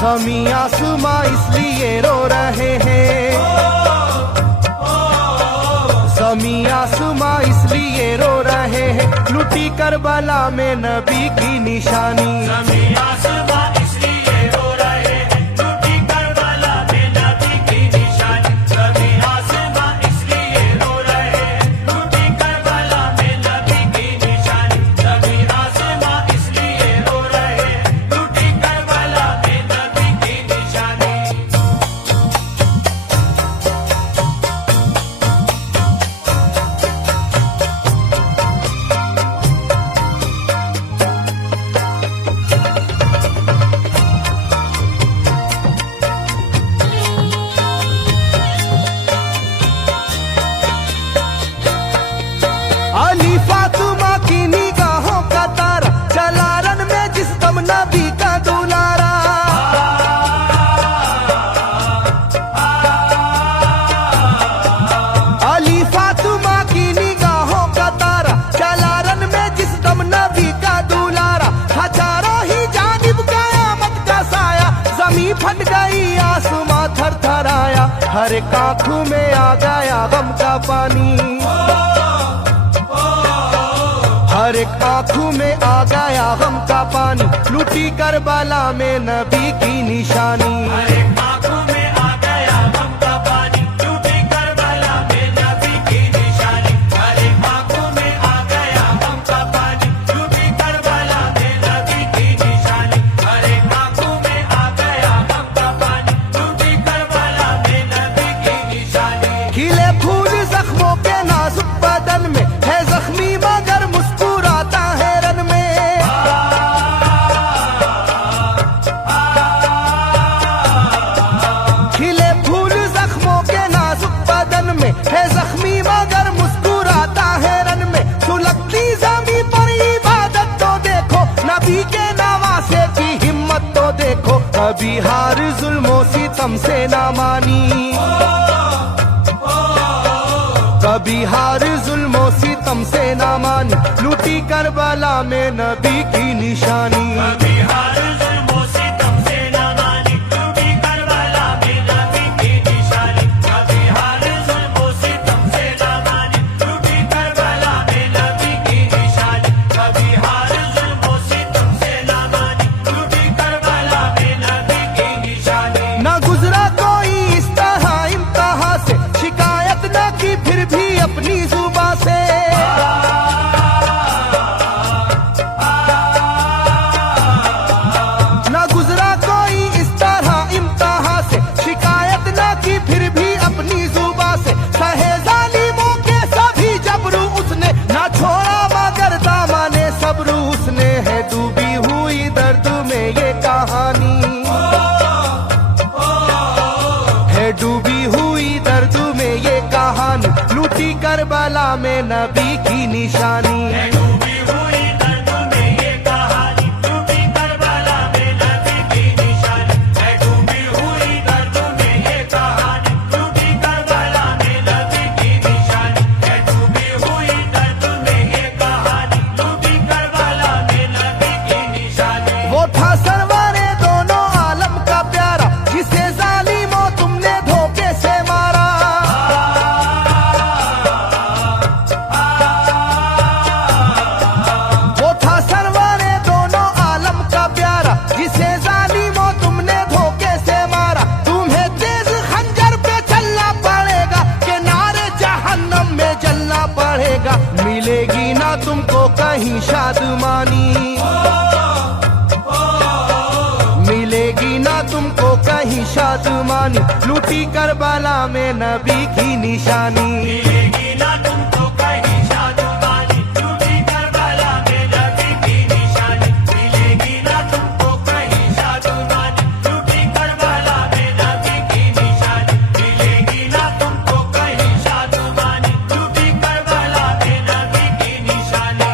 ज़मीं आसमां इसलिए रो रहे हैं, ज़मीं आसमां इसलिए रो रहे हैं, लुटी करबला में नबी की निशानी। ज़मीं आसमां इसलिए रो रहे हैं, लुटी करबला में नबी की निशानी। ज़मीं आसमां इसलिए रो रहे हैं, लुटी करबला में नबी की निशानी। ज़मीं आसमां इसलिए रो रहे हैं, लुटी करबला में नबी की निशानी। अली फातिमा की निगाहों का तारा, चला रन में जिस दम नबी का दुलारा। अली फातिमा की निगाहों का तारा, चला रन में जिस दम नबी का दुलारा। हजारों ही जानिब कयामत का साया, जमीन फट गई आसमां थर थर आया, हर एक आंखों में आ गया गम का पानी। हर एक आंखों में आ गया गम का पानी, लुटी करबला में नबी की निशानी। हर एक आंखों में आ गया गम का पानी, लुटी करबला में नबी की निशानी। हर एक आंखों में आ गया गम का पानी, लुटी करबला में नबी की निशानी। हर एक आंखों में आ गया गम का पानी, लुटी करबला में नबी की निशानी। खिले फूल जख्मों के नाजुक बदन में है जख्मी मगर मुस्कुराता है रन में। खिले फूल जख्मों के नाजुक बदन में है जख्मी मगर मुस्कुराता है रन में। सुलगती ज़मीं पर इबादत तो देखो, नबी के नवासे की हिम्मत तो देखो। कभी हार जुल्मों सितम से ना मानी, कभी हार जुल्मों सितम से ना मानी, लुटी करबला में नबी की निशानी। कभी हार जुल्मों सितम से ना मानी, लुटी करबला में नबी की निशानी। कभी हार जुल्मों सितम से ना मानी, लुटी करबला में नबी की निशानी। कभी हार जुल्मों सितम से ना मानी, लुटी करबला में नबी की निशानी। ना गुजरा कोई इस तरह इम्तिहान से, शिकायत न की फिर भी अपनी जुबां से। ना गुजरा कोई इस तरह इम्तिहान से, शिकायत न की फिर भी अपनी जुबां से। सहे जालिमों के सभी जबरू उसने, ना छोड़ा मगर दामने सब्र उसने। है डूबी हुई दर्द में ये कहानी, है डूबी हुई दर्द में ये कहानी, लुटी करबला में नबी की निशानी। है डूबी हुई दर्द में ये कहानी, लुटी करबला में नबी की निशानी। है डूबी हुई दर्द में ये कहानी, लुटी करबला में नबी की निशानी। है डूबी हुई दर्द में ये कहानी, लुटी करबला में नबी की निशानी। वो था सरवरे दोनों आलम का प्यारा, जिसे जालिमों तुमने धोखे से मारा। वो था सरवरे दोनों आलम का प्यारा, जिसे जालिमों तुमने धोखे से मारा। तुम्हें तेज खंजर पे चलना पड़ेगा, कि नारे जहन्नम में जलना पड़ेगा। मिलेगी ना तुमको कहीं शादमानी, मिलेगी ना तुमको कहीं शादमानी, लुटी करबला में नबी की निशानी। मिलेगी ना तुमको कहीं शादमानी, लुटी करबला में नबी की निशानी। मिलेगी ना तुमको कहीं शादमानी, लुटी करबला में नबी की निशानी। मिलेगी ना तुमको कहीं शादमानी, लुटी करबला में नबी की निशानी।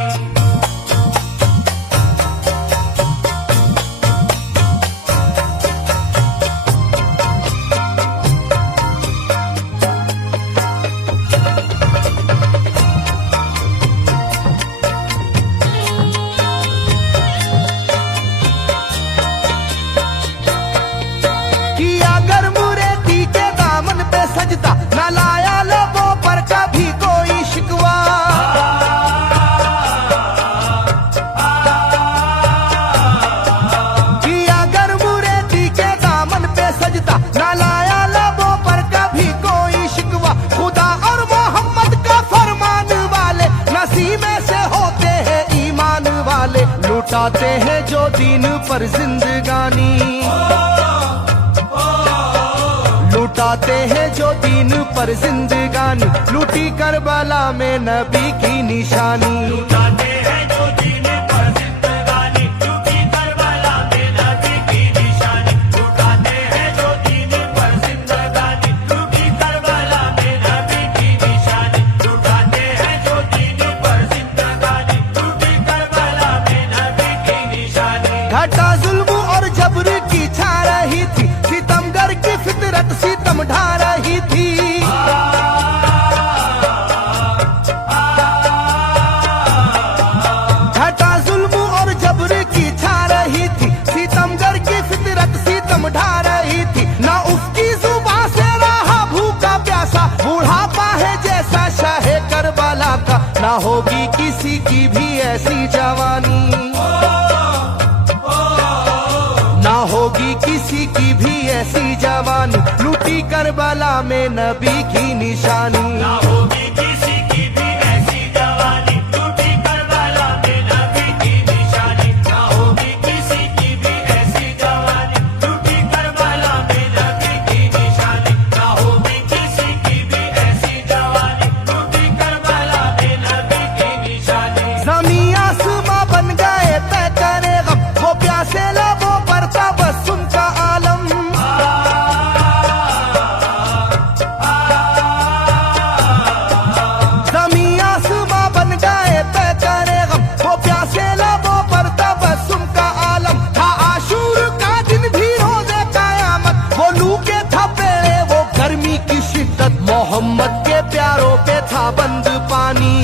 उसी में से होते हैं ईमान वाले, लुटाते हैं जो दीन पर जिंदगानी, लुटाते हैं जो दीन पर जिंदगानी, लूटी करबला में नबी की निशानी। लुटाते हैं जो दीन पर जिंदगानी, लूटी करबला में नबी की निशानी। लुटाते हैं जो दीन पर जिंदगानी, लूटी करबला में नबी की निशानी। लुटाते हैं जो दीन पर जिंदगानी, लूटी करबला में नबी की निशानी। घटा जुल्म और जबर की छा रही थी, सितमगर की फितरत सितम ढा रही थी। घटा जुल्म और जबर की छा रही थी, सितमगर की फितरत सितम ढा रही थी। ना उसकी जुबान से रहा भूखा प्यासा, बुढ़ापा है जैसा शाहे करबला का, ना होगी किसी की भी ऐसी जवानी, ना होगी किसी की भी ऐसी जवानी, लूटी करबला में नबी की निशानी। ना होगी किसी की भी ऐसी जवानी, लूटी करबला में नबी की निशानी। ना होगी किसी की भी ऐसी जवानी, लूटी करबला में नबी की निशानी। ना होगी किसी की भी ऐसी जवानी, लूटी करबला में नबी की निशानी। ज़मीं आसमां बन गए तय करे गम, वो प्यासे लबों पर तबस्सुम का आलम। ज़मीं आसमां बन गए तय करे गम, वो प्यासे लबों पर तबस्सुम का आलम। था आशूर का दिन भी रोज़े क़यामत, वो लू के थपेड़े वो गर्मी की शिद्दत, मोहम्मद के प्यारों पे था बंद पानी,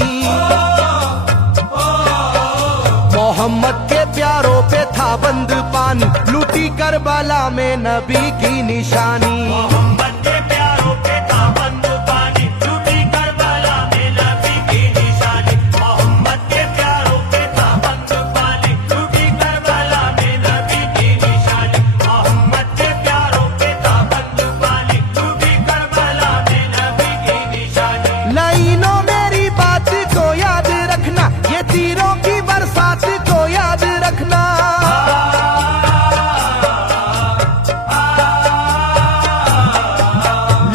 मोहम्मद के प्यारों पे था बंद पानी, लूटी करबला में नबी की निशानी। मोहम्मद के प्यारों पे था बंद पानी, लूटी करबला में नबी की निशानी। मोहम्मद के प्यारों पे था बंद पानी, लूटी करबला में नबी की निशानी। मोहम्मद के प्यारों पे था बंद पानी, लूटी करबला में नबी की निशानी। लाइनों मेरी बात को याद रखना, ये तीरों की बरसात को याद रखना।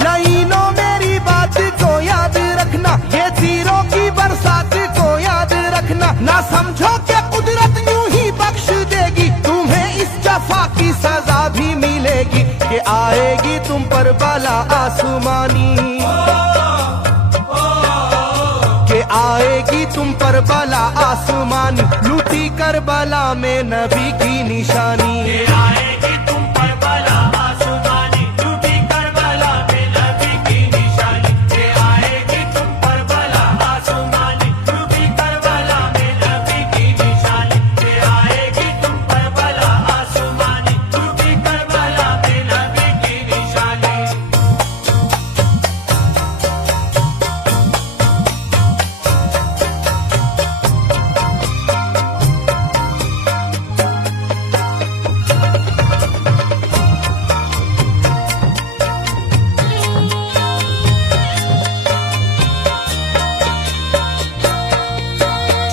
लाइनों मेरी बात को याद रखना, ये तीरों की बरसात को याद रखना। ना समझो कि कुदरत यूं ही बख्श देगी, तुम्हें इस जफा की सजा भी मिलेगी, कि आएगी तुम पर बला आसमानी, के आएगी तुम पर बला आसमानी, लूटी करबला में नबी की निशानी। ये आएगी तुम पर बला आसमानी, लूटी करबला में नबी की निशानी। ये आएगी तुम पर बला आसमानी, लूटी करबला में नबी की निशानी। ये आएगी तुम पर बला आसमानी, लूटी करबला में नबी की निशानी।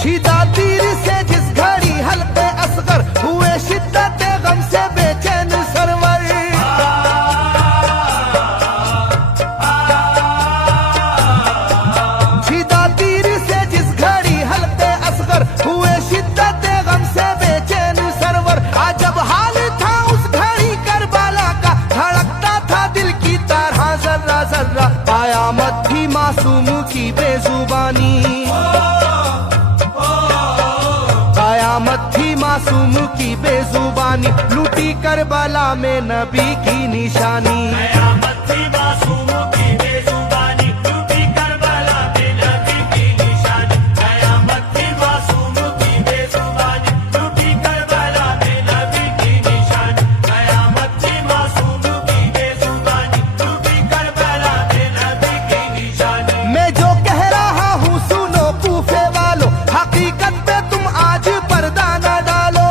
छिदा तीर से जिस घड़ी हल्के असगर हुए, शिद्दत गम से बेचैन सरवर। छिदा तीर से जिस घड़ी हल्के असगर हुए, शिद्दत गम से बेचैन सरवर। अजब हाल था उस घड़ी करबला का, धड़कता था दिल की तरह जर्रा जर्रा। कयामत थी मासूम की बेजुबानी, कयामत थी मासूम की बेजुबानी, लूटी करबला में नबी की निशानी। कयामत थी मासूम की बेजुबानी, लूटी करबला में नबी की निशानी। कयामत थी मासूम की बेजुबानी, लूटी करबला में नबी की निशानी। कयामत थी मासूम की बेजुबानी, लूटी करबला में नबी की निशानी। मैं जो कह रहा हूँ सुनो कूफे वालों, हकीकत पे तुम आज पर्दा न डालो।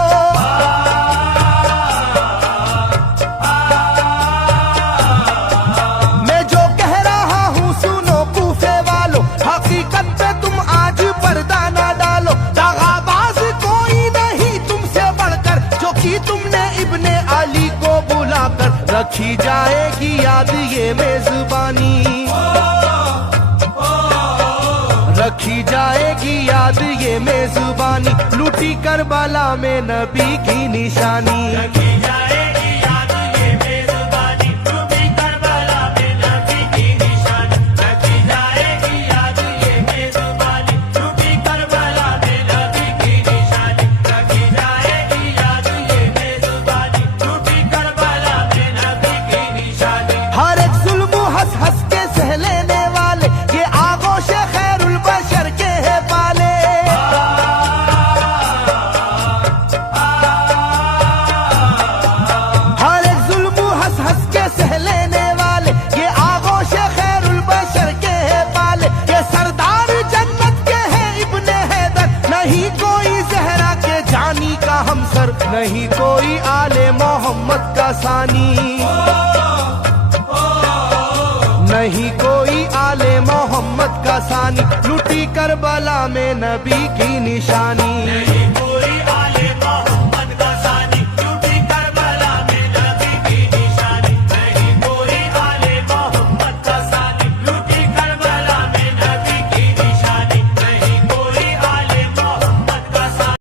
मैं जो कह रहा हूँ रखी जाएगी याद ये मेजबानी, रखी जाएगी याद ये मेजबानी, लूटी करबला में नबी की निशानी। रखी जाएगी याद ये मेजबानी, लूटी करबला में नबी की निशानी। रखी जाएगी याद ये मेजबानी, लूटी करबला में नबी की निशानी। रखी जाएगी याद ये मेजबानी, लूटी करबला में नबी की निशानी। हर एक जुल्म हंस हंस के सह लेने वाले ये आगोश खैरुल बशर के है पाले। हर एक जुल्म हंस हंस के सह लेने वाले ये आगोश खैरुल बशर के है पाले। ये सरदार जन्नत के है इब्ने हैदर, नहीं कोई जहरा के जानी का हमसर, नहीं कोई आले मोहम्मद का सानी, नहीं कोई आले मोहम्मद का सानी, लूटी करबला में नबी की निशानी।